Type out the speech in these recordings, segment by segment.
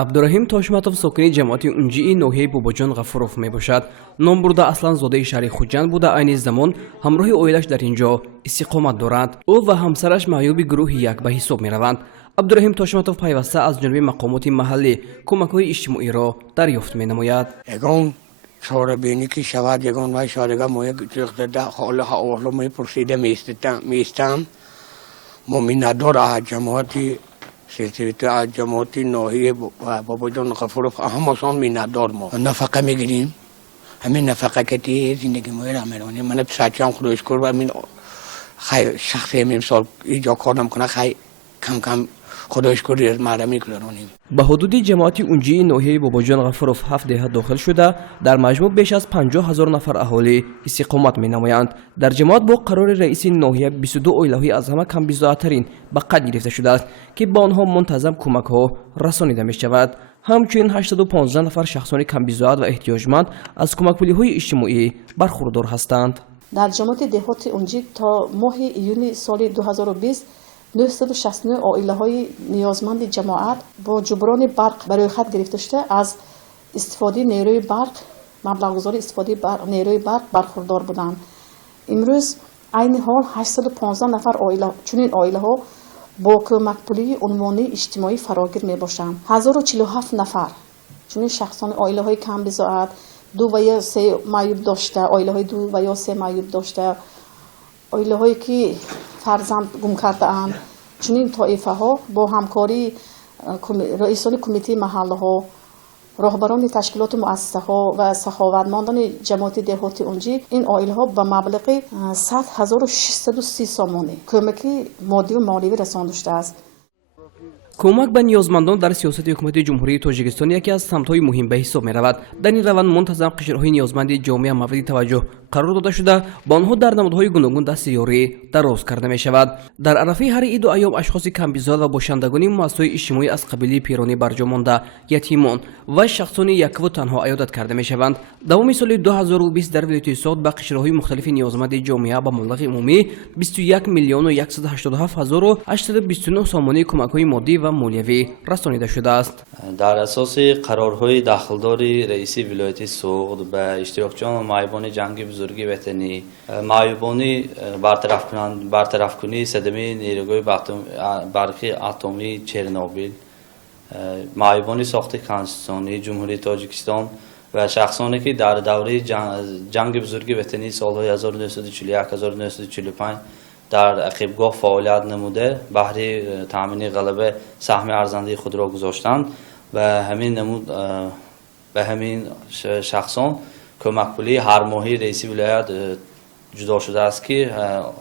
عبدالرحیم تاشماتوف ساکنی جماعت اونجی ناحیه باباجان غفورов мебошад. ном бурда аслан зодаи шаҳри хуҷанд буда айни замон ҳамроҳи оилаш дар инҷо истиқомат доранд. ӯ ва ҳамсараш маъюби гурӯҳи як ба ҳисоб мераванд. عبدالرحیم تاشماتوف пайваста аз ҷониби мақомоти маҳаллӣ кӯмакҳои иҷтимоиро дарёфт менамояд. ягон чорабинӣ ки шавад, ягон мешавад, мо як ҳоли ҳаволро мепурсида меистам. мо миннатдор аз ҷамоати سلسله از جماعت ناحیه باباجان غفورов همشون میندار ما نفقه میگیریم همین نفقه کتی زندگی ما را میرونیم من بساتم خدایش کر و من خیر شخصی امسال اینجا کار نمیکنه خیر کم کم خدایش کر مرا میگذرونیم. به حدود جماعت اونجی ناحیه باباجان غفورов 7 دهه داخل شده در مجموع بیش از 50,000 نفر اهالی استقامت می‌نمایند. در جماعت با قرار رئیس ناحیه 22 اویله‌های از همه کم بی‌ضررترین به قد گرفته شده است که با آنها منتظم کمک‌ها رسانیده می‌شود. همچنین 815 نفر شخصانی کم بی‌ضرر و احتیاجمند از کمک‌پولی‌های اجتماعی برخوردار هستند. در جماعت دهات اونجی تا ماه ایون سال 2020 969 عائله‌های نیازمند جماعت با جبران برق برای خط گرفته شده از استفاده نیروی برق مبلغ‌گذاری استفاده نیروی برق برخوردار بودند. امروز عین حال 815 نفر چنین عائله‌ها با کمک پولی عنوانی اجتماعی فراگیر میباشند. 1047 نفر چنین شخصان عائله‌های کم بضاعت 2 و یا 3 معیوب داشته، عائله‌های 2 و یا 3 معیوب داشته، عائله‌هایی که فرزند گم کرده اند، چنین طایفه ها با همکاری رئیسان کمیته محله ها، راهبران تشکیلات مؤسسه ها و سخاوتمندان جماعت دهات اونجی این عائله ها به مبلغ 100,630 سامانی کمکی مادی و مالی رسانده شده است. کۆمак به نیازمندان در سیاست حکومت جمهوری تاجیکستان یکی از سمت‌های مهم به حساب می‌رود. در این روند منتظم قشرهای نیازمند جامعه مورد توجه قرار داده شده با آنها در نمودهای گوناگون دستیاری دراز کرده می‌شود. در عرفه هر عید و ایام اشخاص کم بیزار و باشندگان مؤسسه‌های اجتماعی از قبیله پیرانی برجا مانده، یتیمان و شخصانی یک و تنها عیادت کرده می‌شوند. دوام سال 2020 در ولایت سوات به قشرهای مختلف نیازمند جامعه با مبلغ عمومی 21,187,829 سامانه کمک‌های مادی و молиявӣ расонида шудааст. дар асоси қарорҳои дахлдори раиси вилояти суғд ба иштирокчиён ва маъюбони ҷанги бузурги ватанӣ, маъюбони бартарафкунии садамаи нерӯгоҳи барқи атомии чернобил, маъюбони сохти конститутсионии ҷумҳурии тоҷикистон ва шахсоне ки дар давраи ҷанги бузурги ватании солҳои 1941-1945 در عقیبگاه فعالیت نموده بهره تأمین غلبه سهم ارزنده خود را گذاشتند و همین شخصان کمک پولی هر ماهی رئیس ولایت جدا شده است که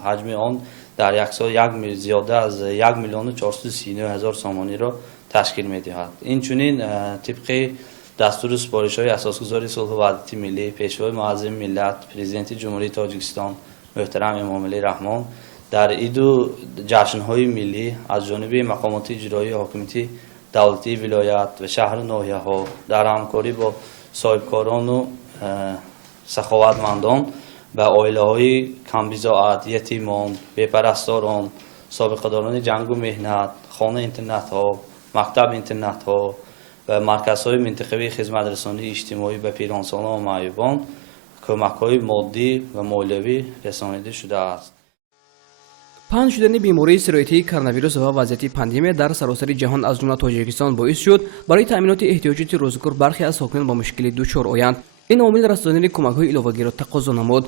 حجم آن در یک سال زیاده از 1,439,000 سامانی را تشکیل می‌دهد. این چنین طبق دستور سپارش‌های اساسگذار صلح و وحدت ملی پیشوای معظم ملت پرزیدنت جمهوری تاجیکستان محترم امام علی رحمان در ایدو جشن‌های ملی از جانب مقامات اجرایی حاکمیت دولتی ولایت و شهر و ناحیه‌ها در همکاری با صاحبکاران و سخاوتمندان به عائله‌های کم‌بضاعت، یتیمان، بی‌پرستاران، سابقه‌داران جنگ و مهنت، خانه اینترنت‌ها، مکتب اینترنت‌ها و مرکزهای منطقوی خدمت رسانی اجتماعی به پیرانسالان و معیوبان کمک‌های مادی و مالیوی رسانیده شده است. پنج شدن بیماری سرایتی کرونا و وضعیت پاندمی در سراسر جهان از جمله تاجیکستان باعث شد برای تأمینات احتیاجات روزگار برخی از ساکنان با مشکل دچار آیند. این عامل رسانیدن کمک‌های علاوه‌ای را تقاضا نمود.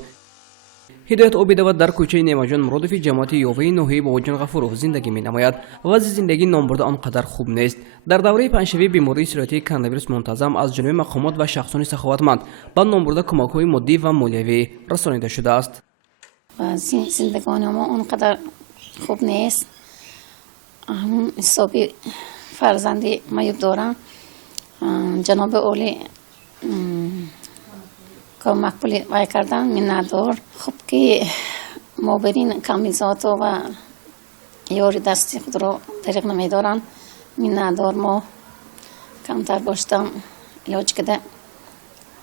هدایت آبی‌دوات در کوچه نیمجان مرادف جماعت یاوه ناحیه باباجان غفورov زندگی می‌نماید. وضع زندگی نامبرده آنقدر خوب نیست. در دوره پنجشنبه بیماری سرایتی کرونا منتظم از جانب مقامات و شخصان سخاوتمند با نامبرده کمک‌های مادی و مالیوی رسانیده شده است. زندگانی ما اونقدر خوب نیست. حسابی فرزندی معیوب دارم. جناب اولی کمک پولی وای کردن می‌ندار. خوب که ما برین کامیزات و یاری دستی خود را طریق نمیدارن. می‌ندار ما کمتر باشتم. یاد کده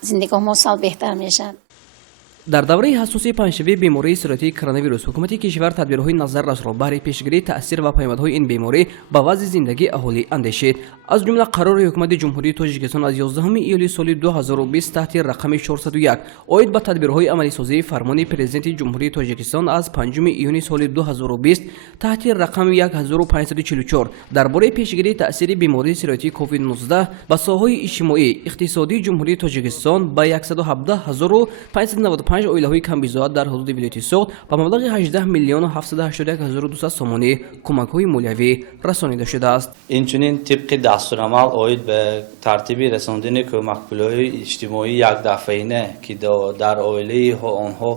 زندگی ما سال بهتر میشد. дар давраи ҳассоси панҷшаваи бемории сироятии коронавирус ҳукумати кишвар тадбирҳои назаррасро баҳри пешгирии таъсир ва паёмадҳои ин беморӣ ба вазъи зиндагии аҳолӣ андешид. аз ҷумла қарори ҳукумати ҷумҳурии тоҷикистон аз 11 июли соли 2020 таҳти рақами 401 оид ба тадбирҳои амалисозии фармони президенти ҷумҳурии тоҷикистон аз 5 июни соли 2020 таҳти рақами 1544 дар бораи пешгирии таъсири бемории сироятии covid-19 ба соҳаи иҷтимоӣ иқтисодии ҷумҳурии тоҷикистон ба 117595 оилаҳои камбизоат дар ҳудуди вилояти соғд ба маблағи 18 миллион 781,200 сомонӣ кӯмакҳои молиявӣ расонида шудааст. инчунин тибқи дастурамал оид ба тартиби расондани кӯмакҳои иҷтимоӣ якдафаина ки дар оилаи онҳо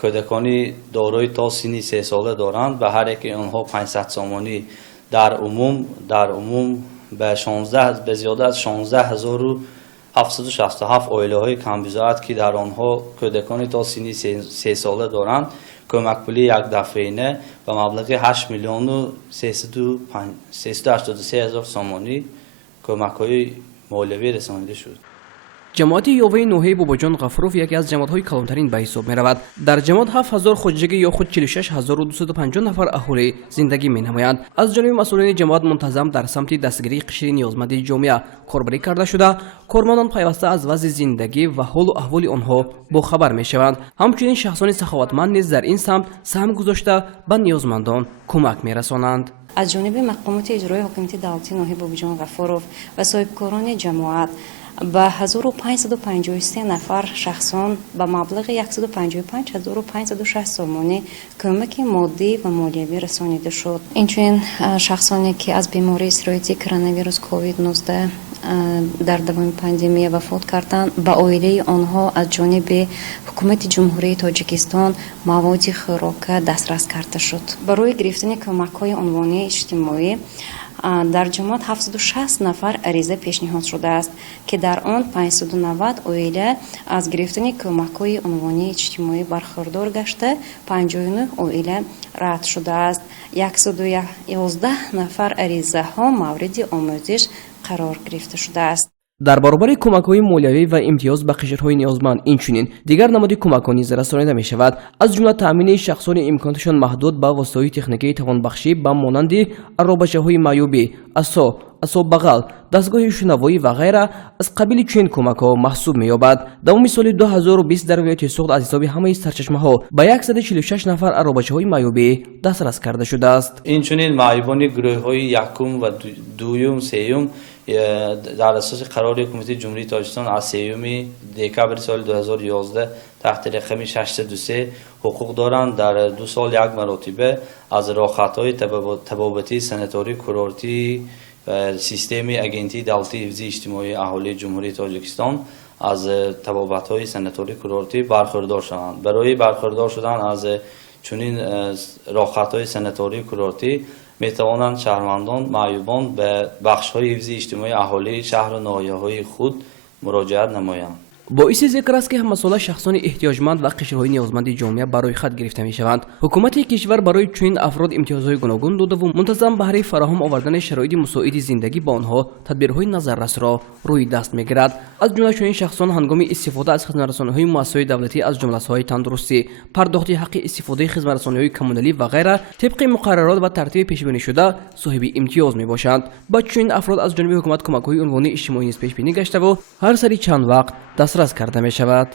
кӯдакони дорои то синни 3 сола доранд ба ҳар яки онҳо 500 сомонӣ дар умум ба зиёда аз 16767 оилаҳои камбизоат ки дар онҳо кӯдакони то синни 3 сола доранд кӯмакпули якдафаина ба маблағи 8 миллиону 383,000 сомонӣ кӯмакҳои молиявӣ расонида шуд. ҷамоати ёваи ноҳияи бобоҷон ғафуров яке аз ҷамоатҳои калонтарин ба ҳисоб меравад. дар ҷамоат 7000 хоҷагӣ ё худ 46250 нафар аҳолӣ зиндагӣ менамоянд. аз ҷониби масъулини ҷамоат мунтазам дар самти дастгирии қишри ниёзманди ҷомеа корбарӣ карда шуда кормандон пайваста аз вазъи зиндагӣ ва ҳолу аҳволи онҳо бохабар мешаванд. ҳамчунин шахсони саховатманд низ дар ин самт саҳм гузошта ба ниёзмандон кӯмак мерасонанд. аз ҷониби мақомоти иҷрои ҳокимияти давлати ноҳияи бобоҷон ғафуров ва соҳибкорони ҷамоат ба 1553 нафар шахсон ба маблағи 155506 сомонӣ кӯмаки моддӣ ва молиявӣ расонида шуд. инчуин шахсоне ки аз бемории сироятии коронавирус covid-19 дар давоми пандемия вафот карданд ба оилаи онҳо аз ҷониби ҳукумати ҷумҳурии тоҷикистон маводи хӯрока дастрас карда шуд. барои гирифтани кӯмакҳои унвонии иҷтимоӣ дар ҷамоат 760 нафар ариза пешниҳод шудааст ки дар он 590 оила аз гирифтани кӯмакҳои унвонии иҷтимоӣ бархӯрдор гашта 59 оила рад шудааст. 111 нафар аризаҳо мавриди омӯзиш қарор гирифта шудааст. дар баробари кӯмакҳои молиявӣ ва имтиёз ба қишрҳои ниёзманд инчунин дигар намуди кӯмакҳо низ расонида мешавад. аз ҷумла таъмини шахсони имконияташон маҳдуд ба воситаҳои техникии тавонбахшӣ ба монанди аробачаҳои маъбӣ, асобағал, дастгоҳи шунавоӣ ва ғайра аз қабили чунин кӯмакҳо маҳсуб меёбад. давоми соли 2020 дар вилояти соғд аз ҳисоби ҳамаи сарчашмаҳо ба 146 нафар аробачаҳои маъбӣ дастрас карда шудааст. инчунин маъбибони гурӯҳҳои якум ва дуюм сеюм дар асоси қарори ҳукумати ҷумҳурии тоҷикистон аз 3 декабри соли 2011 таҳти рақами 603 ҳуқуқ доранд дар 2 сол 1 маротиба аз рохатҳои табобатии санатории курортии ва системи агентии давлатии ҳифзи иҷтимоии аҳолии ҷумҳурии тоҷикистон аз табобатҳои санатории курортӣ бархӯрдор шаванд. барои бархӯрдор шудан аз чунин рохатҳои санатории курортӣ метавонанд шаҳрвандон маъюбон ба бахшҳои ҳифзи иҷтимоии аҳолии шаҳру ноҳияҳои худ муроҷиат намоянд. боиси зикр аст ки ҳамасола шахсони эҳтиёҷманд ва қишрҳои ниёзманди ҷомеа ба рӯйхат гирифта мешаванд. ҳукумати кишвар барои чунин афрод имтиёзҳои гуногун додаву мунтазам баҳри фароҳам овардани шароити мусоиди зиндагӣ ба онҳо тадбирҳои назаррасро рӯи даст мегирад. аз ҷумла чунин шахсон ҳангоми истифода аз хизматрасониҳои муассисаҳои давлатӣ аз ҷумла соҳаи тандурустӣ пардохти ҳаққи истифодаи хизматрасониҳои коммуналӣ ва ғайра тибқи муқаррарот ва тартиби пешбинишуда соҳиби имтиёз мебошанд. ба чунин афрод аз ҷониби ҳукумат кӯмакҳои унвонии иҷтимоӣ низ пешбинӣ гаштаву ҳар сари чанд вақт дастрас карда мешавад.